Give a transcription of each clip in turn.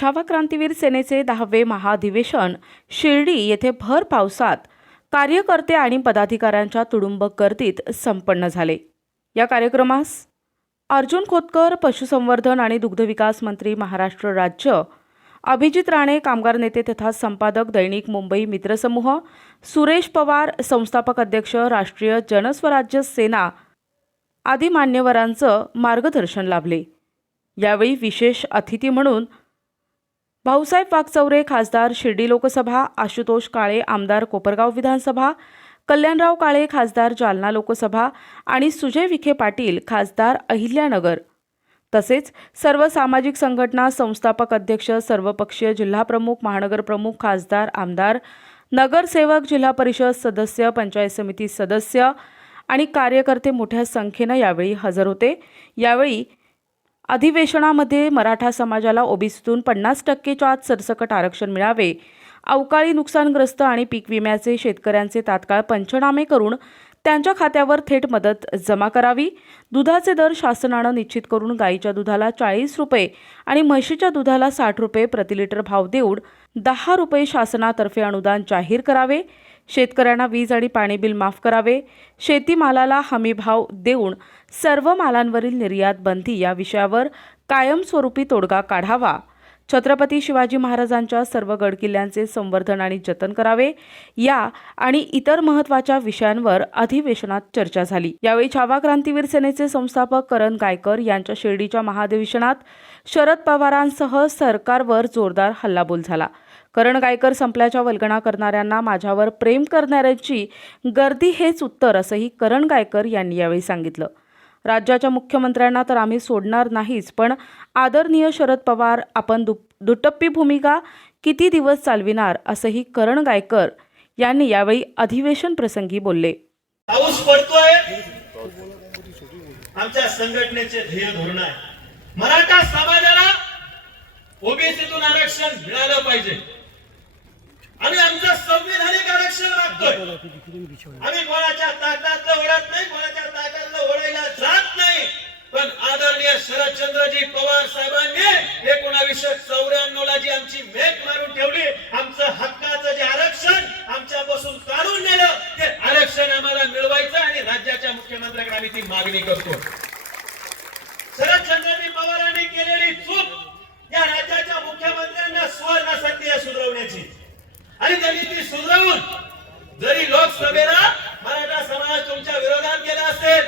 छावा क्रांतीवीर सेनेचे दहावे महाधिवेशन शिर्डी येथे भर पावसात कार्यकर्ते आणि पदाधिकाऱ्यांच्या तुडुंब गर्दीत संपन्न झाले. या कार्यक्रमास अर्जुन खोतकर पशुसंवर्धन आणि दुग्धविकास मंत्री महाराष्ट्र राज्य अभिजित राणे कामगार नेते तथा संपादक दैनिक मुंबई मित्रसमूह सुरेश पवार संस्थापक अध्यक्ष राष्ट्रीय जनस्वराज्य सेना आदी मान्यवरांचं मार्गदर्शन लाभले. यावेळी विशेष अतिथी म्हणून भाऊसाहेब वागचौरे खासदार शिर्डी लोकसभा आशुतोष काळे आमदार कोपरगाव विधानसभा कल्याणराव काळे खासदार जालना लोकसभा आणि सुजय विखे पाटील खासदार अहिल्यानगर. तसेच सर्व सामाजिक संघटना संस्थापक अध्यक्ष सर्वपक्षीय जिल्हाप्रमुख महानगरप्रमुख खासदार आमदार नगरसेवक जिल्हा परिषद सदस्य पंचायत समिती सदस्य आणि कार्यकर्ते मोठ्या संख्येनं यावेळी हजर होते. यावेळी अधिवेशनामध्ये मराठा समाजाला ओबीसीतून पन्नास टक्केच्या आत सरसकट आरक्षण मिळावे. अवकाळी नुकसानग्रस्त आणि पीक विम्याचे शेतकऱ्यांचे तात्काळ पंचनामे करून त्यांच्या खात्यावर थेट मदत जमा करावी. दुधाचे दर शासनानं निश्चित करून गाईच्या दुधाला चाळीस रुपये आणि म्हशीच्या दुधाला साठ रुपये प्रतिलिटर भाव देऊन दहा रुपये शासनातर्फे अनुदान जाहीर करावे. शेतकऱ्यांना वीज आणि पाणी बिल माफ करावे. शेतीमालाला हमीभाव देऊन सर्व मालांवरील निर्यात बंदी या विषयावर कायमस्वरूपी तोडगा काढावा. छत्रपती शिवाजी महाराजांच्या सर्व गडकिल्ल्यांचे संवर्धन आणि जतन करावे. या आणि इतर महत्त्वाच्या विषयांवर अधिवेशनात चर्चा झाली. यावेळी छावा क्रांतीवीर सेनेचे संस्थापक करण गायकर यांच्या शिर्डीच्या महाधिवेशनात शरद पवारांसह सरकारवर जोरदार हल्लाबोल झाला. करण गायकर संपल्याच्या वल्गणा करणाऱ्यांना माझ्यावर प्रेम करणाऱ्यांची गर्दी हेच उत्तर असंही करण गायकर यांनी यावेळी सांगितलं. राज्याच्या मुख्यमंत्र्यांना तर आम्ही सोडणार नाहीच पण आदरणीय शरद पवार आपण दु दुटप्पी भूमिका किती दिवस चालविणार असंही करण गायकर यांनी यावेळी अधिवेशन प्रसंगी बोलले. पाऊस पडतोय. आमच्या संघटनेचे ध्येय धोरण आहे. मराठा समाजाला ओबीसीतून आरक्षण मिळालं पाहिजे. आम्ही आमचं संविधानिक आरक्षण मागतोय आम्ही कोणाच्या ताकदातलं ओढत नाही कोणाच्या ताकदलं ओढायला जात नाही पण आदरणीय शरदचंद्रजी पवार साहेबांनी एकोणावीसशे चौऱ्याण्णव ला जी आमची मेक मारून ठेवली आमचं हक्काचं जे आरक्षण आमच्यापासून काढून नेलं ते आरक्षण आम्हाला मिळवायचं आणि राज्याच्या मुख्यमंत्र्याकडे आम्ही ती मागणी करतो. शरदचंद्रजी पवारांनी केलेली चूक या राज्याच्या मुख्यमंत्र्यांना सुवर्ण संधी सुधरवण्याची. आणि त्यांनी ती सुधरवून जरी लोकसभेला मराठा समाज तुमच्या विरोधात गेला असेल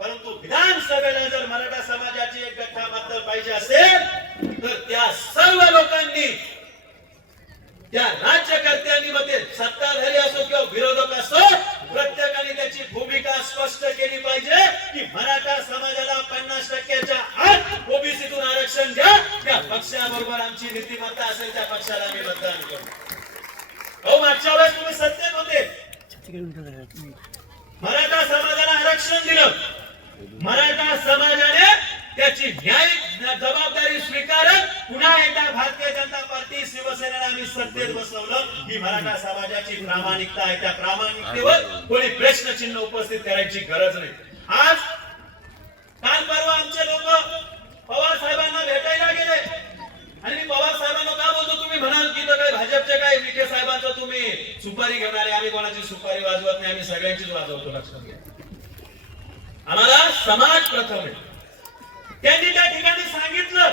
परंतु विधानसभेला जर मराठा समाजाची एक गठ्ठा मतदार पाहिजे असेल तर त्या सर्व लोकांनी त्या राज्यकर्त्यांनी मध्ये सत्ताधारी असो किंवा विरोधक असो प्रत्येकाने त्याची भूमिका स्पष्ट केली पाहिजे की मराठा समाजाला पन्नास टक्क्याच्या आत ओबीसीतून आरक्षण द्या. त्या पक्षाबरोबर आमची नीतिमत्ता असेल त्या पक्षाला मी मतदान करू. अहो मागच्या वेळेस तुम्ही सत्तेत होते. मराठा समाजाला आरक्षण दिलं. मराठा समाजाने त्याची न्याय जबाबदारी स्वीकारत पुन्हा एकदा भारतीय जनता पार्टी शिवसेनेला आम्ही सत्तेत बसवलं. ही मराठा समाजाची प्रामाणिकता आहे. त्या प्रामाणिकतेवर कोणी प्रश्नचिन्ह उपस्थित करायची गरज नाही. आज काल परवा आमचे लोक पवार साहेबांना भेटायला गेले. आणि मी पवार साहेबांना का बोलतो तुम्ही म्हणाल की काय भाजपचे काय विखे साहेबांचं तुम्ही सुपारी घेणारे आम्ही कोणाची सुपारी वाजवत नाही आम्ही सगळ्यांचीच वाजवतो लक्षात घ्या. आम्हाला समाज प्रथम आहे. त्यांनी त्या ठिकाणी सांगितलं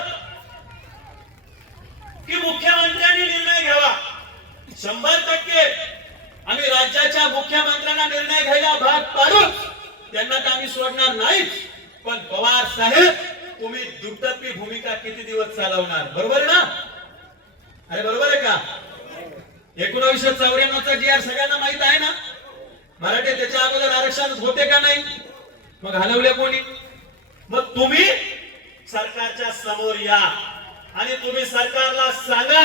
की मुख्यमंत्र्यांनी निर्णय घ्यावा. शंभर टक्के मुख्यमंत्र्यांना निर्णय घ्यायला भाग पाडू त्यांना तर आम्ही सोडणार नाही पण पवार साहेब तुम्ही दुटप्पी भूमिका किती दिवस चालवणार? बरोबर ना? अरे बरोबर आहे का? एकोणावीसशे चौऱ्याण्णवचा जी आर सगळ्यांना माहीत आहे ना? मराठी त्याच्या अगोदर आरक्षण होते का नाही? मग हलवले कोणी? मग तुम्ही सरकारच्या समोर या. आणि तुम्ही सरकारला सांगा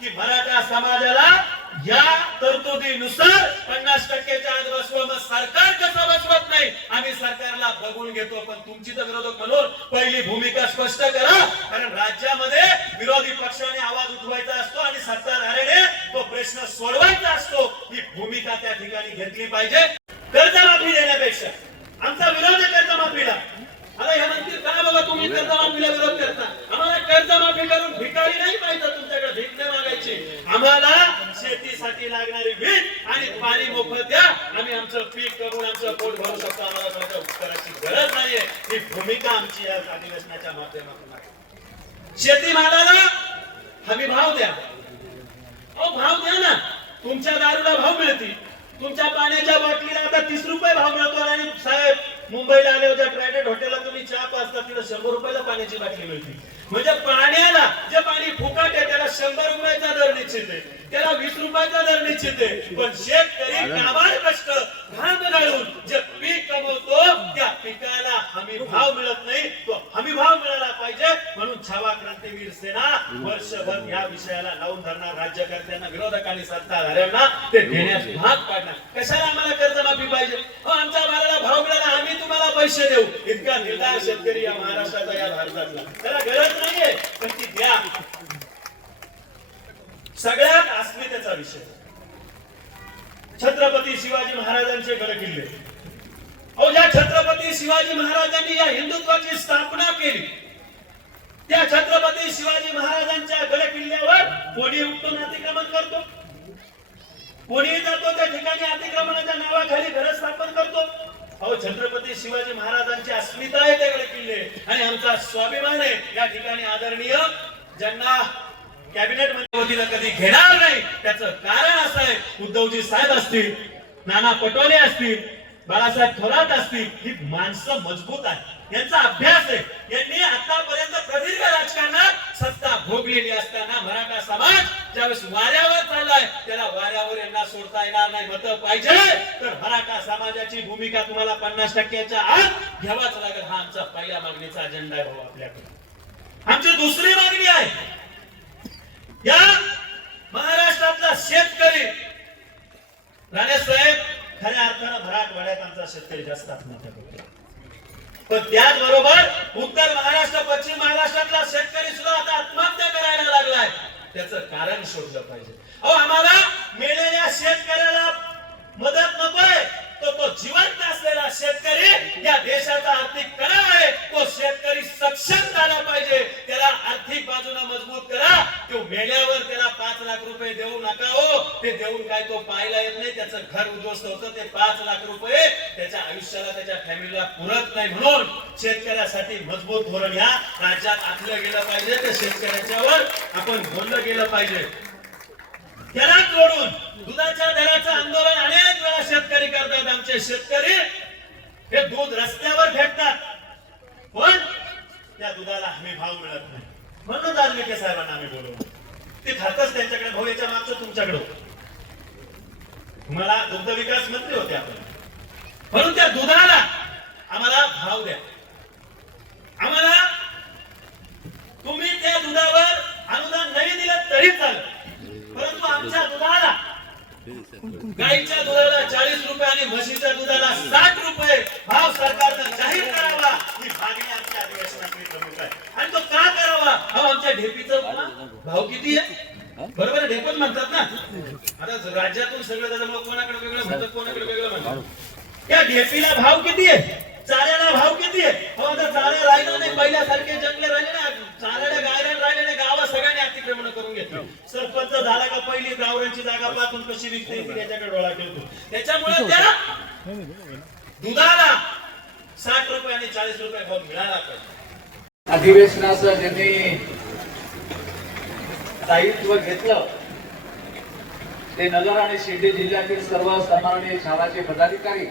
की मराठा समाजाला या तरतुदीनुसार पन्नास टक्क्याच्या आज बसवा मग सरकार कसं बसवत नाही आम्ही सरकारला बघून घेतो पण तुमची तर विरोधक म्हणून पहिली भूमिका स्पष्ट करा. कारण राज्यामध्ये विरोधी पक्षाने आवाज उठवायचा असतो आणि सत्ताधाऱ्याने तो प्रश्न सोडवायचा असतो. ही भूमिका त्या ठिकाणी घेतली पाहिजे. कर्जमाफी देण्यापेक्षा. आमचा विरोध आहे कर्जमाफीला. आता हे म्हणतील का बाबा तुम्ही कर्जमाफीला विरोध करता? आम्हाला कर्जमाफी करून भिकारी नाही पाहिजे तुमच्याकडे भीक नाही मागायची. आम्हाला शेतीसाठी लागणारी वीज आणि पाणी मोफत द्या. आम्ही आमचं पीक करून आमचं पोट भरू शकतो. आम्हाला कोणत्या उपकाराची गरज नाहीये. ही भूमिका आमची या अधिवेशनाच्या माध्यमातून आहे. शेती मालाला हमी भाव द्या. अहो भाव द्या ना. तुमच्या दारूला भाव मिळतील. तुमच्या पाण्याच्या बाटलीला आता तीस रुपये भाव मिळतो आणि साहेब मुंबईला आले होते प्रायव्हेट हॉटेलला तुम्ही चहा पाचता तिथं शंभर रुपयाला पाण्याची बाटली मिळते. म्हणजे पाण्याला जे पाणी फुकट आहे त्याला शंभर रुपयाचा दर निश्चित आहे. त्याला वीस रुपयाचा दर निश्चित आहे. पण शेतकरी काबाड कष्ट घाम गाळून जे पीक कमवतो त्या पिकाला हमी भाव मिळत नाही. तो हमी भाव मिळाला पाहिजे म्हणून छावा क्रांतीवीर सेना वर्षभर या विषयाला लावून धरणार राज्यकर्त्यांना विरोधकांनी सत्ताधाऱ्यांना ते देण्यास भाग पाडणार. कशाला आम्हाला कर्जमाफी पाहिजे? अहो, आमच्या मालाला भाव मिळाला आम्ही तुम्हाला पैसे देऊ. इतका निर्धार शेतकरी या महाराष्ट्राचा या भारतातला. त्याला गरज नाहीये पण ती द्या सगळ्यात अस्मितेचा विषय. छत्रपती शिवाजी महाराजांचे गडकिल्ले अहो ज्या छत्रपती शिवाजी महाराजांनी या हिंदुत्वाची स्थापना केली त्या छत्रपती शिवाजी महाराजांच्या गडकिल्ल्यावर कोणी उठून अतिक्रमण करतो? कोणी जातो त्या ठिकाणी अतिक्रमणाच्या नावाखाली घर स्थापन करतो? अहो छत्रपती शिवाजी महाराजांची अस्मिता आहे ते गड किल्ले. आणि आमचा स्वाभिमान आहे. या ठिकाणी आदरणीय ज्यांना कॅबिनेट मंत्रीला कधी घेणार नाही त्याचं कारण असं आहे. उद्धवजी साहेब असतील नाना पटोले असतील बाळासाहेब थोरात असतील ही माणसं मजबूत आहे यांचा अभ्यास आहे. यांनी आतापर्यंत प्रदीर्घ राजकारणात सत्ता भोगलेली असताना मराठा समाज ज्यावेळेस वाऱ्यावर चाललाय त्याला वाऱ्यावर यांना सोडता येणार नाही. मत पाहिजे. तर मराठा समाजाची भूमिका तुम्हाला पन्नास टक्क्याच्या आत घ्यावाच लागेल. हा आमचा पहिल्या मागणीचा अजेंडा आहे भाऊ आपल्याकडे. आमची दुसरी मागणी आहे. या महाराष्ट्रातला शेतकरी. राणे साहेब खऱ्या अर्थानं मराठवाड्यात आमचा शेतकरी जास्त आत्महत्या करतो. पण त्याचबरोबर उत्तर महाराष्ट्र फक्त ते पाच लाख रुपये त्याच्या आयुष्याला त्याच्या फॅमिलीला पुरत नाही म्हणून शेतकऱ्यासाठी मजबूत धोरण या राज्यात आखलं गेलं पाहिजे. ते शेतकऱ्याच्यावर आपण बोललं गेलं पाहिजे. त्याला जोडून दुधाच्या दराचं आंदोलन अनेक वेळा शेतकरी करतात. आमचे शेतकरी हे दूध रस्त्यावर फेकतात. पण त्या दुधाला हमी भाव मिळत नाही. म्हणून आज विखे साहेबांना आम्ही बोलवलो. ते खातच त्यांच्याकडे भाऊ याच्या मागचं तुमच्याकडे. तुम्हाला दुग्ध विकास मंत्री होते आपण. म्हणून त्या दुधाला आम्हाला भाव द्या. आम्हाला तुम्ही त्या दुधावर अनुदान नाही दिलं तरी चालेल. परंतु आमच्या दुधाला गाईच्या दुधाला चाळीस रुपये आणि म्हशीच्या दुधाला साठ रुपये भाव सरकारनं जाहीर करावा ही मागणी आमच्या अधिवेशनातली प्रमुख आहे. आणि तो का करावा? हा आमच्या ढेपीचा भाव किती आहे बरोबर आहे, ढेपच म्हणतात ना आता राज्यातून सगळं त्याच्यामुळे कोणाकडे वेगळं म्हणतात कोणाकडे वेगळं म्हणतात. या ढेपीला भाव किती आहे? चाऱ्याला भाव किती आहे? अहो आता चारा राहिला नाही पहिल्यासारखे जंगले राहिले ना चाऱ्याला गायला राहिले नाही गावा सगळ्यांनी अतिक्रमण करून घेतली. सरपंच झाला का पहिली गावरांची जागा पाहून कशी विकते ती त्याच्याकडे डोळा ठेवतो. त्याच्यामुळे त्या दुधाला साठ रुपये आणि चाळीस रुपये भाव मिळाला पाहिजे अधिवेशनाचं ज्यांनी दायित्व घेतलं ते नगर आणि शिर्डी जिल्ह्यातील सर्व सन्माननीय शाळाचे पदाधिकारी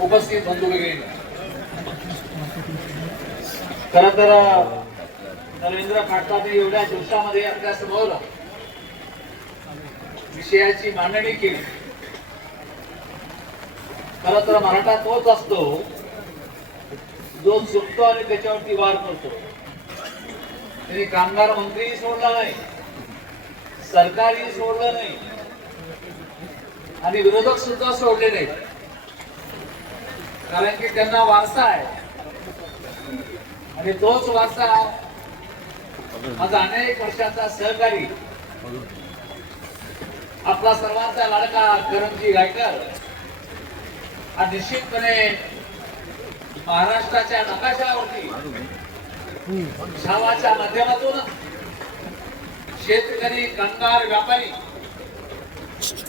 उपस्थित बंधू भगिनी. खर तर नरेंद्र पाटलांनी एवढ्या दिवसामध्ये आपल्यासमोर विषयाची मांडणी केली. खर तर मराठा तोच असतो जो चुकतो आणि त्याच्यावरती वार करतो. त्यांनी कामगार मंत्रीही सोडला नाही. सरकारही सोडलं नाही. आणि विरोधक सुद्धा सोडले नाही कारण की त्यांना वारसा आहे. आणि तोच वारसा माझा अनेक वर्षाचा सहकारी आपला सर्वांचा लाडका करमजी गायकर हा निश्चितपणे महाराष्ट्राच्या नकाशावरती शावाच्या माध्यमातून शेतकरी कामगार व्यापारी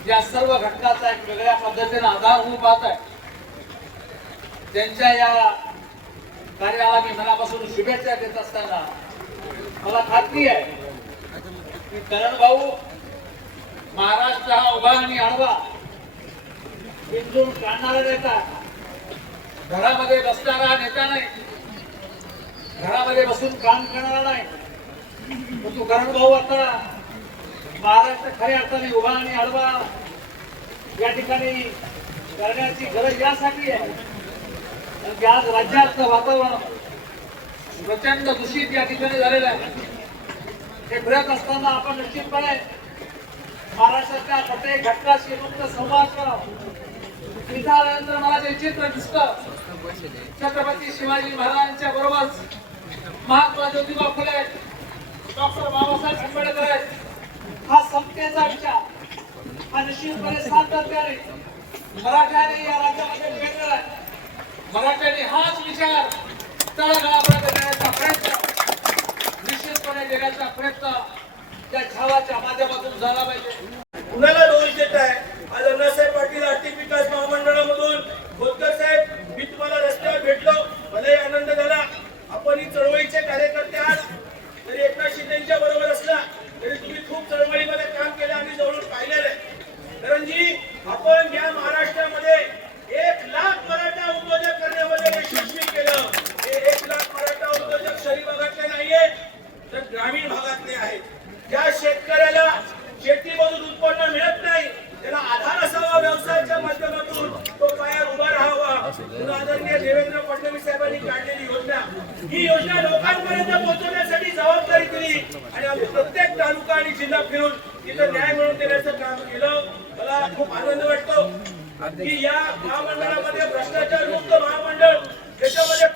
या सर्व घटकाचा एक वेगळ्या पद्धतीने आधार होऊन पाहत आहे त्यांच्या या कार्याला मी मनापासून शुभेच्छा देत असताना मला खात्री आहे की करण भाऊ महाराष्ट्र हा उभा आणि आडवा बिंदू काढणारा नेता घरामध्ये बसणारा नेता नाही. घरामध्ये बसून काम करणारा नाही. तुकाराम भाऊ आता महाराष्ट्र खऱ्या अर्थाने उभा आणि आडवा या ठिकाणी करण्याची गरज यासाठी आहे. की आज राज्याचं वातावरण प्रचंड दूषित या ठिकाणी झालेलं आहे. हे फिरत असताना आपण निश्चितपणे महाराष्ट्राच्या प्रत्येक घटकाशी मुक्त संवाद पिता नरेंद्र महाराज हे चित्र दिसत छत्रपती शिवाजी महाराजांच्या बरोबर महात्मा ज्योतिबा फुले डॉक्टर बाबासाहेब आंबेडकर आहेत. हा समतेचा विचार. हा निश्चितपणे सातत्याने मराठ्याने या राज्यामध्ये पेरलेला आहे. मराठ्यांनी हाच विचार तळागाळापर्यंत देण्याचा प्रयत्न निश्चितपणे देण्याचा प्रयत्न त्या छावाच्या माध्यमातून झाला पाहिजे कुणाला दोष देत आहे आज अण्णासाहेब पाटील आर्थिक विकास महामंडळामधून खोतकर साहेब मी तुम्हाला रस्त्यावर भेटलो मलाही आनंद झाला आपण ही चळवळीचे कार्यकर्ते आहात जरी एकनाथ शिंदेच्या बरोबर असला तरी तुम्ही खूप चळवळीमध्ये काम केलं आणि जवळून पाहिलेलं आहे आपण या महाराष्ट्रामध्ये एक लाख मराठा उद्योजक करण्यामध्ये यशस्वी केलं. हे एक लाख मराठा उद्योजक शहरी भागातले नाहीये तर ग्रामीण भागातले आहेत. ज्या शेतकऱ्याला शेतीमधून उत्पन्न मिळत नाही त्याला आधार असावा व्यवसायाच्या माध्यमातून. तो पायावर उभा राहावा. आदरणीय देवेंद्र फडणवीस साहेबांनी काढलेली योजना. ही योजना लोकांपर्यंत पोहोचवण्यासाठी जबाबदारी दिली. आणि आम्ही प्रत्येक तालुका आणि जिल्हा फिरून तिथं न्याय मिळवून देण्याचं काम केलं. मला खूप आनंद वाटतो. की या महामंडळामध्ये भ्रष्टाचार मुक्त महामंडळ याच्यामध्ये